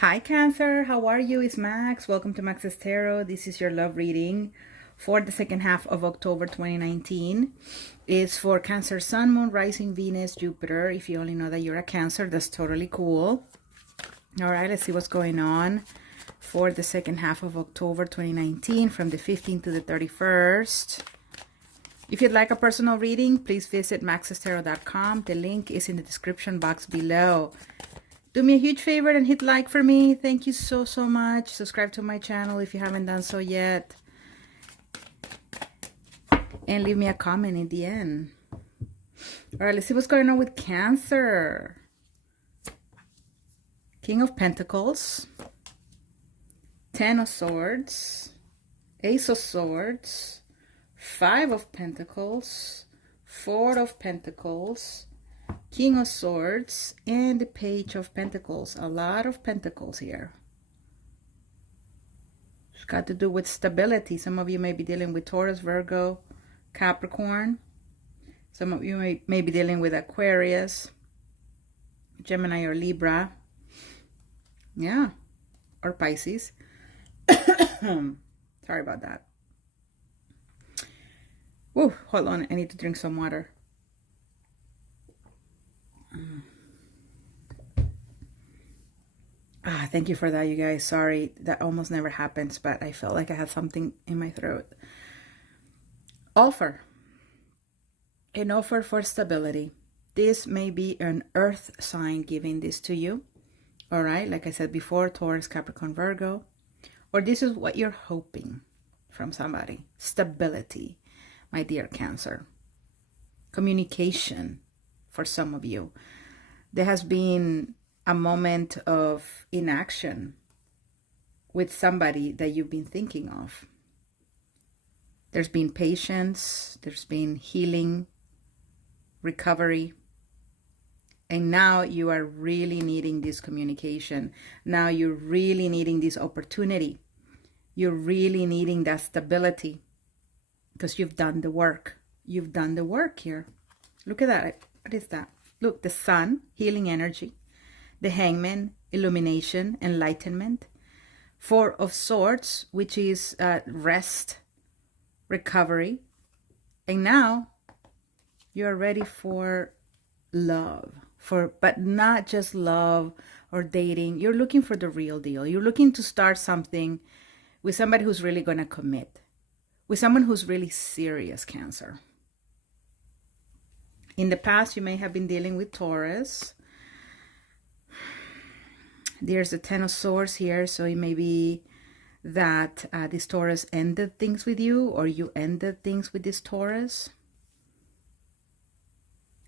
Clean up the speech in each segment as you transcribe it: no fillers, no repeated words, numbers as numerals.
Hi, Cancer. How are you? It's Max. Welcome to Max's Tarot. This is your love reading for the second half of October 2019. It's for Cancer, Sun, Moon, Rising, Venus, Jupiter. If you only know that you're a Cancer, that's totally cool. All right, let's see what's going on for the second half of October 2019 from the 15th to the 31st. If you'd like a personal reading, please visit maxestarot.com. The link is in the description box below. Do me a huge favor and hit like for me. Thank you so much. Subscribe to my channel if you haven't done so yet. And leave me a comment in the end. All right, let's see what's going on with Cancer. King of Pentacles. Ten of Swords. Ace of Swords. Five of Pentacles. Four of Pentacles. King of Swords and the Page of Pentacles. A lot of Pentacles here. It's got to do with stability. Some of you may be dealing with Taurus, Virgo, Capricorn. Some of you may be dealing with Aquarius, Gemini, or Libra. Yeah, or Pisces. Sorry about that. Whoa, hold on. I need to drink some water. Thank you for that, you guys. Sorry, that almost never happens, but I felt like I had something in my throat. Offer. An offer for stability. This may be an earth sign giving this to you. All right, like I said before, Taurus, Capricorn, Virgo. Or this is what you're hoping from somebody. Stability, my dear Cancer. Communication for some of you. There has been a moment of inaction with somebody that you've been thinking of. There's been patience, there's been healing, recovery, and now you are really needing this communication. Now you're really needing this opportunity. You're really needing that stability because you've done the work. You've done the work here. Look at that. What is that? Look, the Sun, healing energy. The Hangman, illumination, enlightenment. Four of Swords, which is rest, recovery. And now you are ready for love, but not just love or dating. You're looking for the real deal. You're looking to start something with somebody who's really going to commit, with someone who's really serious, Cancer. In the past, you may have been dealing with Taurus. There's a Ten of Swords here, so it may be that this Taurus ended things with you, or you ended things with this Taurus.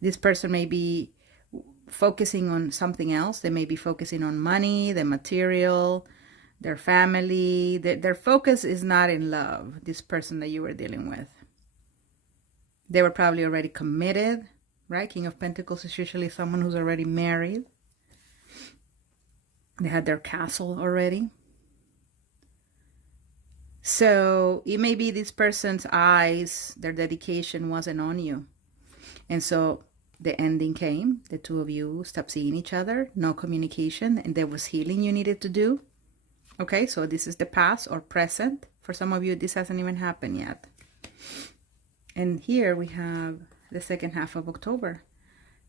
This person may be focusing on something else. They may be focusing on money, the material, their family. Their focus is not in love, this person that you were dealing with. They were probably already committed, right? King of Pentacles is usually someone who's already married. They had their castle already. So it may be this person's eyes, their dedication wasn't on you. And so the ending came. The two of you stopped seeing each other, no communication, and there was healing you needed to do. Okay, so this is the past or present. For some of you, this hasn't even happened yet. And here we have the second half of October.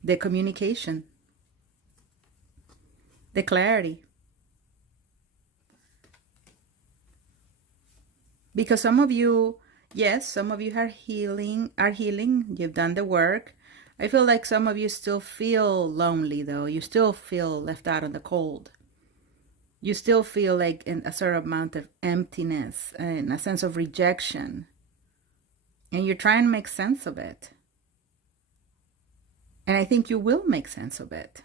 The communication. The clarity. Because some of you, yes, some of you are healing. You've done the work. I feel like some of you still feel lonely, though. You still feel left out in the cold. You still feel like a certain amount of emptiness and a sense of rejection. And you're trying to make sense of it. And I think you will make sense of it.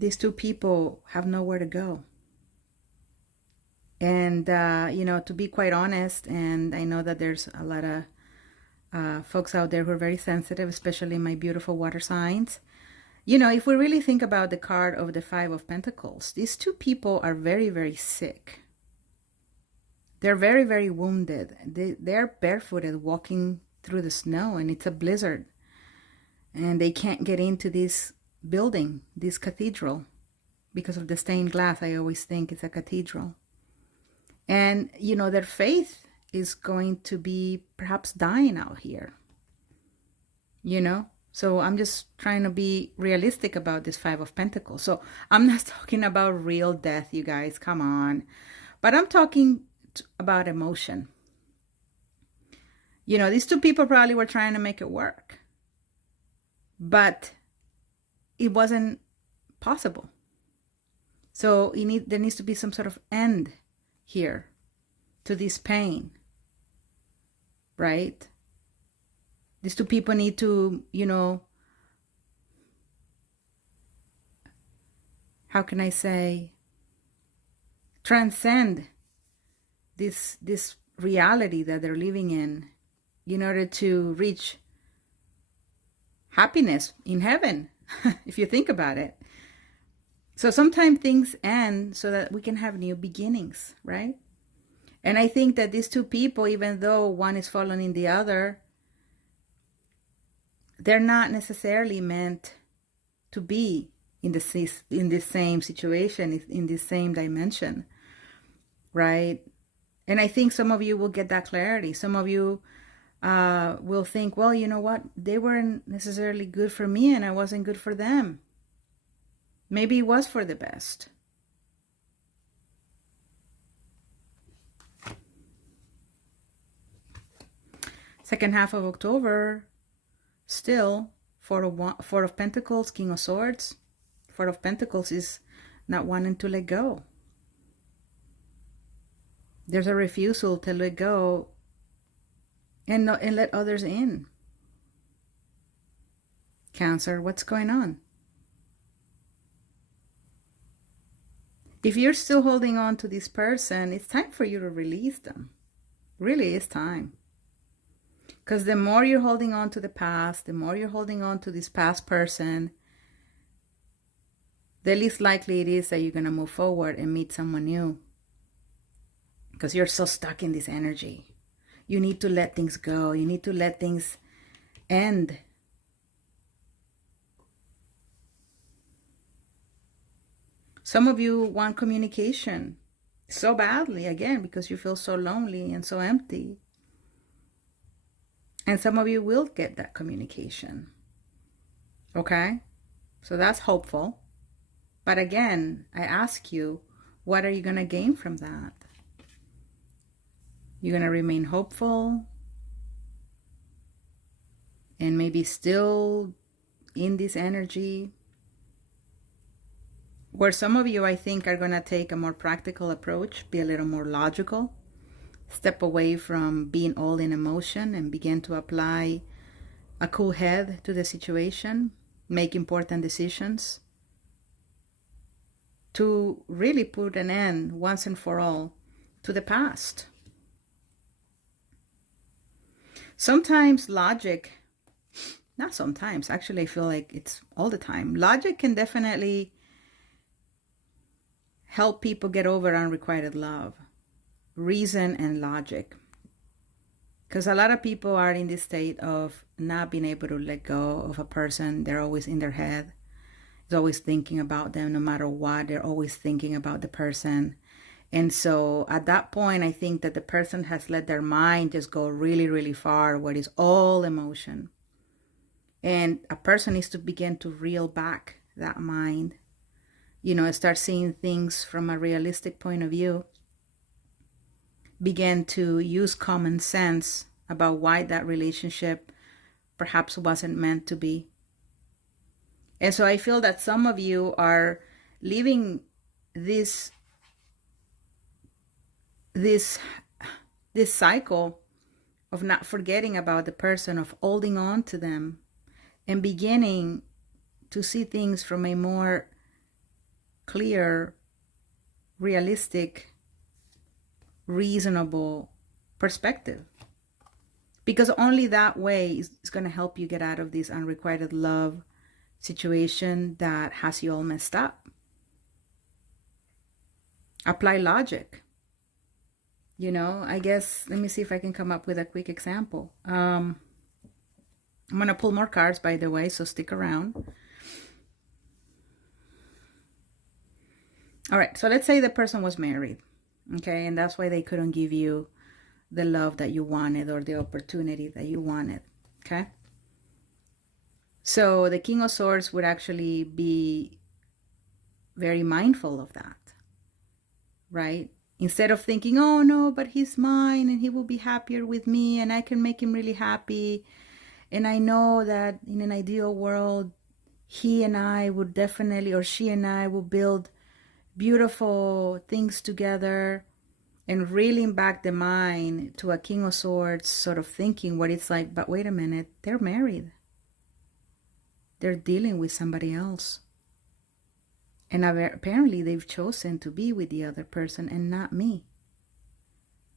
These two people have nowhere to go. And, you know, to be quite honest, and I know that there's a lot of folks out there who are very sensitive, especially my beautiful water signs. You know, if we really think about the card of the Five of Pentacles, these two people are very, very sick. They're very, very wounded. They're barefooted walking through the snow, and it's a blizzard. And they can't get into this building, this cathedral, because of the stained glass. I always think it's a cathedral. And, you know, their faith is going to be perhaps dying out here, you know? So I'm just trying to be realistic about this Five of Pentacles. So I'm not talking about real death, you guys, come on. But I'm talking about emotion. You know, these two people probably were trying to make it work, but it wasn't possible. So there needs to be some sort of end here to this pain, right? These two people need to, you know, how can I say, transcend this reality that they're living in order to reach happiness in heaven, if you think about it. So sometimes things end so that we can have new beginnings, right? And I think that these two people, even though one is following the other, they're not necessarily meant to be in the same situation, in the same dimension, right? And I think some of you will get that clarity. Some of you will think, well, you know what? They weren't necessarily good for me and I wasn't good for them. Maybe it was for the best. Second half of October, still, Four of Pentacles, King of Swords. Four of Pentacles is not wanting to let go. There's a refusal to let go and let others in. Cancer, what's going on? If you're still holding on to this person, it's time for you to release them. Really, it's time. Because the more you're holding on to the past, the more you're holding on to this past person, the least likely it is that you're going to move forward and meet someone new. Because you're so stuck in this energy. You need to let things go. You need to let things end. Some of you want communication so badly, again, because you feel so lonely and so empty. And some of you will get that communication. Okay? So that's hopeful. But again, I ask you, what are you going to gain from that? You're going to remain hopeful and maybe still in this energy. Where some of you, I think, are going to take a more practical approach, be a little more logical, step away from being all in emotion and begin to apply a cool head to the situation, make important decisions to really put an end once and for all to the past. Sometimes logic, not sometimes, actually I feel like it's all the time. Logic can definitely help people get over unrequited love. Reason and logic. Because a lot of people are in this state of not being able to let go of a person. They're always in their head. It's always thinking about them no matter what. They're always thinking about the person. And so at that point, I think that the person has let their mind just go really, really far, where it's all emotion. And a person needs to begin to reel back that mind, start seeing things from a realistic point of view, begin to use common sense about why that relationship perhaps wasn't meant to be. And so I feel that some of you are living this cycle of not forgetting about the person, of holding on to them, and beginning to see things from a more clear, realistic, reasonable perspective. Because only that way is going to help you get out of this unrequited love situation that has you all messed up. Apply logic. You know, I guess, let me see if I can come up with a quick example. I'm going to pull more cards, by the way, so stick around. All right, so let's say the person was married, okay, and that's why they couldn't give you the love that you wanted or the opportunity that you wanted, okay? So the King of Swords would actually be very mindful of that, right? Instead of thinking, oh no, but he's mine and he will be happier with me and I can make him really happy. And I know that in an ideal world, he and I would definitely, or she and I will build beautiful things together, and reeling back the mind to a King of Swords sort of thinking what it's like, but wait a minute, they're married. They're dealing with somebody else. And apparently they've chosen to be with the other person and not me.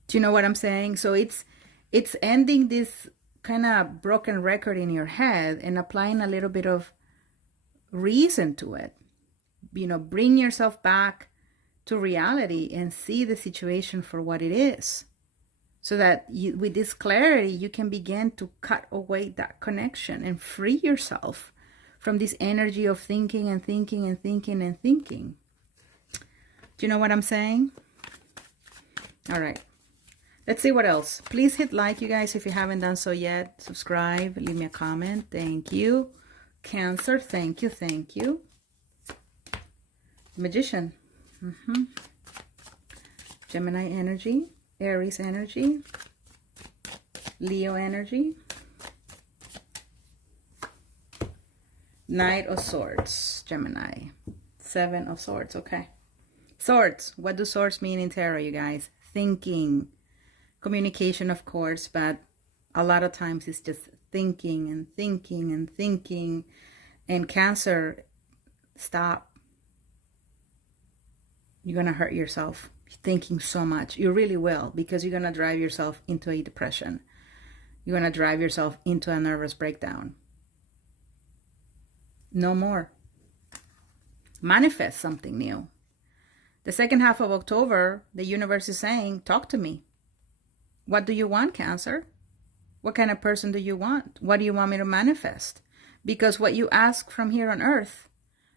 Do you know what I'm saying? So it's ending this kind of broken record in your head and applying a little bit of reason to it. You know, bring yourself back to reality and see the situation for what it is. So that with this clarity, you can begin to cut away that connection and free yourself from this energy of thinking and thinking and thinking and thinking. Do you know what I'm saying? All right. Let's see what else. Please hit like, you guys, if you haven't done so yet. Subscribe. Leave me a comment. Thank you. Cancer. Thank you. Thank you. Magician. Gemini energy. Aries energy. Leo energy. Knight of Swords, Gemini. Seven of Swords, okay. Swords, what do swords mean in tarot, you guys? Thinking. Communication, of course, but a lot of times it's just thinking and thinking and thinking. And Cancer, stop. You're going to hurt yourself thinking so much. You really will, because you're going to drive yourself into a depression. You're going to drive yourself into a nervous breakdown. No more. Manifest something new. The second half of October, the universe is saying, talk to me. What do you want, Cancer? What kind of person do you want? What do you want me to manifest? Because what you ask from here on earth,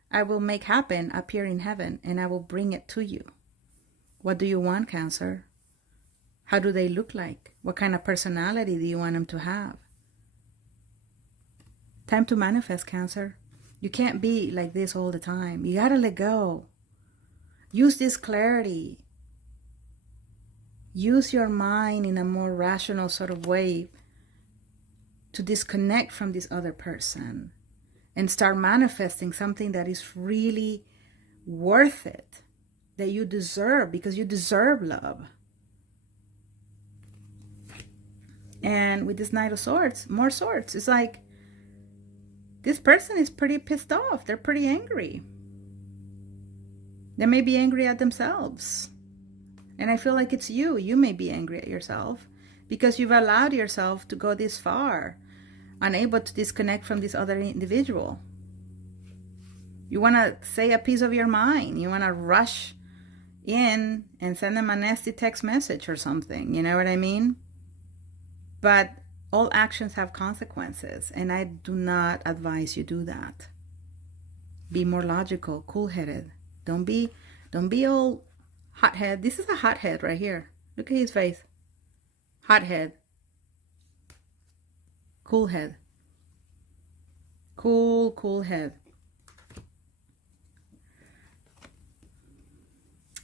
I will make happen appear in heaven, and I will bring it to you. What do you want, Cancer? How do they look like? What kind of personality do you want them to have? Time to manifest, Cancer. You can't be like this all the time. You gotta let go. Use this clarity. Use your mind in a more rational sort of way to disconnect from this other person and start manifesting something that is really worth it, that you deserve, because you deserve love. And with this Knight of Swords, more swords. It's like, this person is pretty pissed off. They're pretty angry. They may be angry at themselves. And I feel like it's you. You may be angry at yourself because you've allowed yourself to go this far, unable to disconnect from this other individual. You want to say a piece of your mind. You want to rush in and send them a nasty text message or something. You know what I mean? But all actions have consequences, and I do not advise you do that. Be more logical, cool-headed. Don't be all hothead. This is a hothead right here. Look at his face. Hothead. Cool head. Cool head.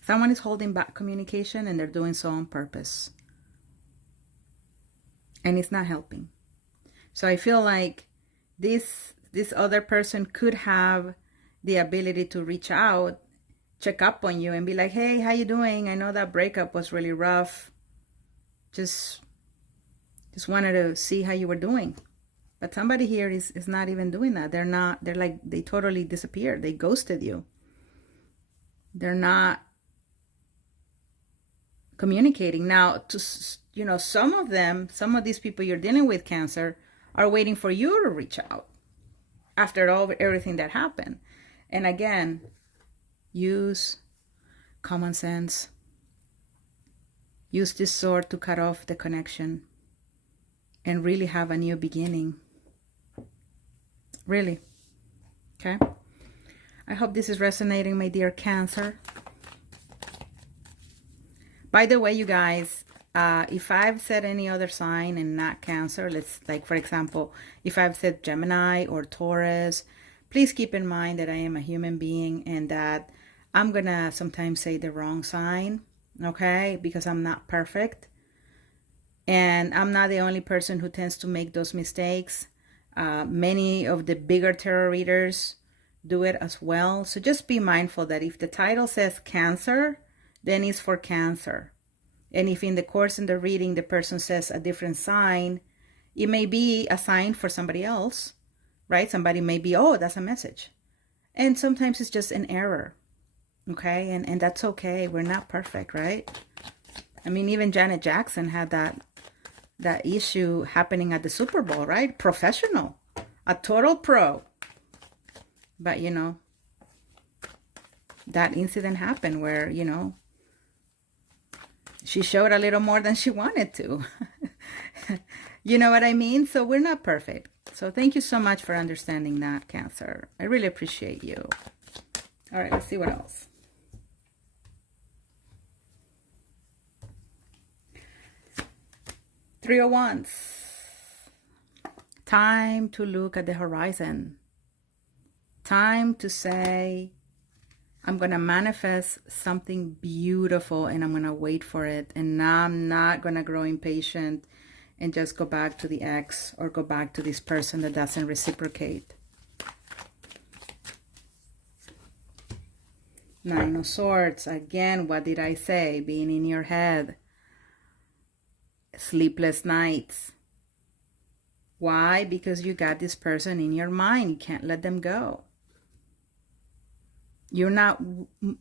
Someone is holding back communication, and they're doing so on purpose. And it's not helping. So I feel like this other person could have the ability to reach out, check up on you, and be like, hey, how you doing? I know that breakup was really rough. Just wanted to see how you were doing. But somebody here is not even doing that. They totally disappeared. They ghosted you. They're not communicating. Now, some of these people you're dealing with, Cancer, are waiting for you to reach out after everything that happened. And again, use common sense. use this sword to cut off the connection and really have a new beginning. Really. Okay? I hope this is resonating, my dear Cancer. By the way, you guys, if I've said any other sign and not Cancer, like for example, if I've said Gemini or Taurus, please keep in mind that I am a human being and that I'm gonna sometimes say the wrong sign, okay? Because I'm not perfect. And I'm not the only person who tends to make those mistakes. Many of the bigger tarot readers do it as well. So just be mindful that if the title says Cancer, then it's for Cancer. And if in the course in the reading the person says a different sign, it may be a sign for somebody else, right? Somebody may be, oh, that's a message. And sometimes it's just an error, okay? And that's okay. We're not perfect, right? I mean, even Janet Jackson had that issue happening at the Super Bowl, right? Professional, a total pro. But, you know, that incident happened where, you know, she showed a little more than she wanted to. You know what I mean? So we're not perfect. So thank you so much for understanding that, Cancer. I really appreciate you. All right, let's see what else. Three of Wands. Time to look at the horizon. Time to say, I'm going to manifest something beautiful and I'm going to wait for it. And I'm not going to grow impatient and just go back to the ex or go back to this person that doesn't reciprocate. Nine of Swords. Again, what did I say? Being in your head. Sleepless nights. Why? Because you got this person in your mind. You can't let them go. You're not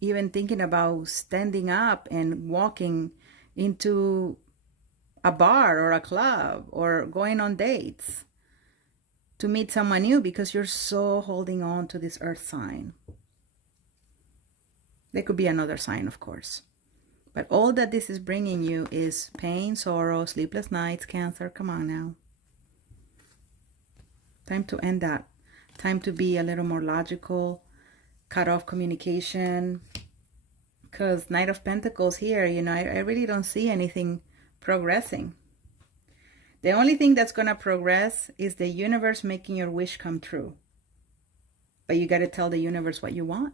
even thinking about standing up and walking into a bar or a club or going on dates to meet someone new because you're so holding on to this earth sign. There could be another sign, of course. But all that this is bringing you is pain, sorrow, sleepless nights, Cancer. Come on now. Time to end that. Time to be a little more logical. Cut off communication. Because Knight of Pentacles here, you know, I really don't see anything progressing. The only thing that's going to progress is the universe making your wish come true. But you got to tell the universe what you want.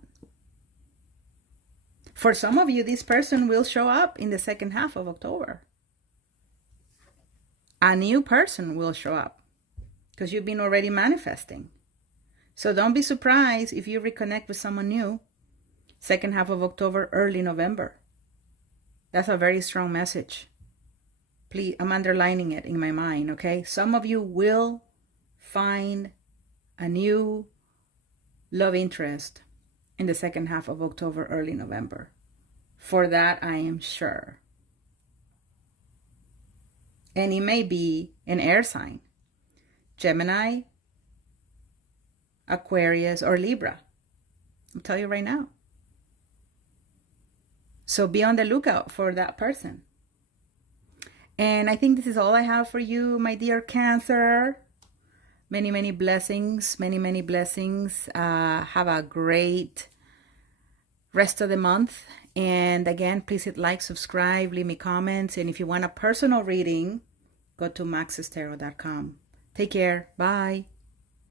For some of you, this person will show up in the second half of October. A new person will show up because you've been already manifesting. So don't be surprised if you reconnect with someone new, second half of October, early November. That's a very strong message. Please, I'm underlining it in my mind, okay? Some of you will find a new love interest in the second half of October, early November. For that, I am sure. And it may be an air sign. Gemini, Aquarius, or Libra. I'll tell you right now. So be on the lookout for that person. And I think this is all I have for you, my dear Cancer. Many, many blessings. Many, many blessings. Have a great rest of the month. And again, please hit like, subscribe, leave me comments. And if you want a personal reading, go to maxestarot.com. Take care. Bye.